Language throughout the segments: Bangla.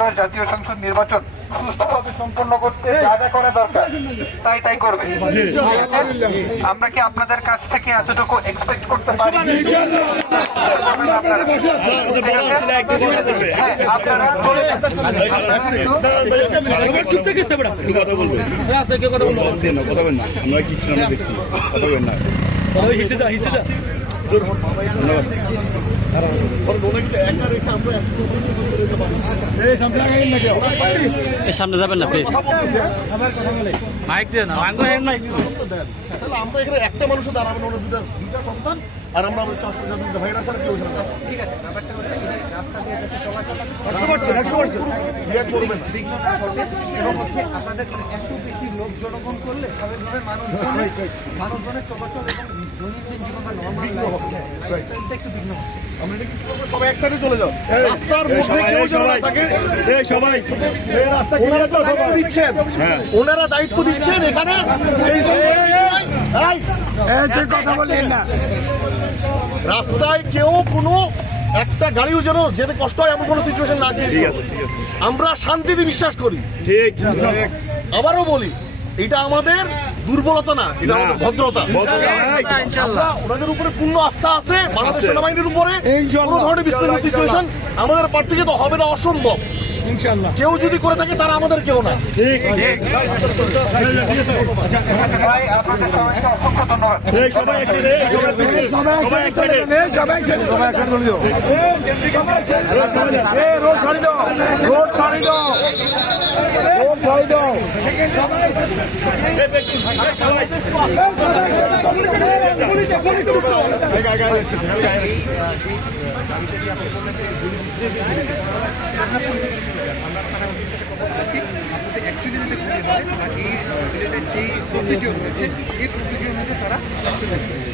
জাতীয় সংসদ নির্বাচন সুষ্ঠুভাবে সম্পন্ন করতে যা যা করা দরকার তাই করবে। আমরা কি আপনাদের কাছ থেকে এতটুকু এক্সপেক্ট করতে পারি? সামনে যাবেন না প্লিজ, মাইক দিয়ে না, আমরা এখানে একটা মানুষও দাঁড়াবেন, ওরা দুটা সন্তান আর আমরা 400 ভাইরা ছাড়া কেউ ঠিক আছে। ব্যাপারটা হচ্ছে রাস্তা দিয়ে এবং হচ্ছে আপনাদের এত বেশি লোক জনগণ করলে স্বাভাবিকভাবে মানুষজনের চলাচল এবং দৈনন্দিন জীবন বা নর্মাল লাইফস্টাইলটা একটু বিঘ্ন হচ্ছে। আমরা এটা কিছু করবো, সবাই এক সাইডে চলে যাও, রাস্তার মধ্যে কেউ যেন না থাকে। সবাই রাস্তা দিচ্ছেন, ওনারা দায়িত্ব দিচ্ছেন এখানে, কথা বললেন না, রাস্তায় কেউ কোনো একটা গাড়িও যেন যেতে কষ্ট হয় এমন কোনো সিচুয়েশন না। আমরা শান্তিতে বিশ্বাস করি, ঠিক। আবারও বলি, এটা আমাদের দুর্বলতা না, এটা আমাদের ভদ্রতা। ওনাদের উপরে পূর্ণ আস্থা আছে, বাংলাদেশ সেনাবাহিনীর উপরে। কোনো ধরনের বিশৃঙ্খল সিচুয়েশন আমাদের পার থেকে তো হবে না, অসম্ভব। ইনশাআল্লাহ কেউ যদি করে থাকে তারা আমাদের কেউ না। ঠিক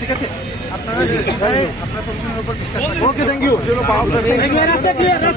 ঠিক আছে, আপনারা আপনার প্রশ্নের উপর বিশ্বাস। ওকে, থ্যাংক ইউ। রাস্তা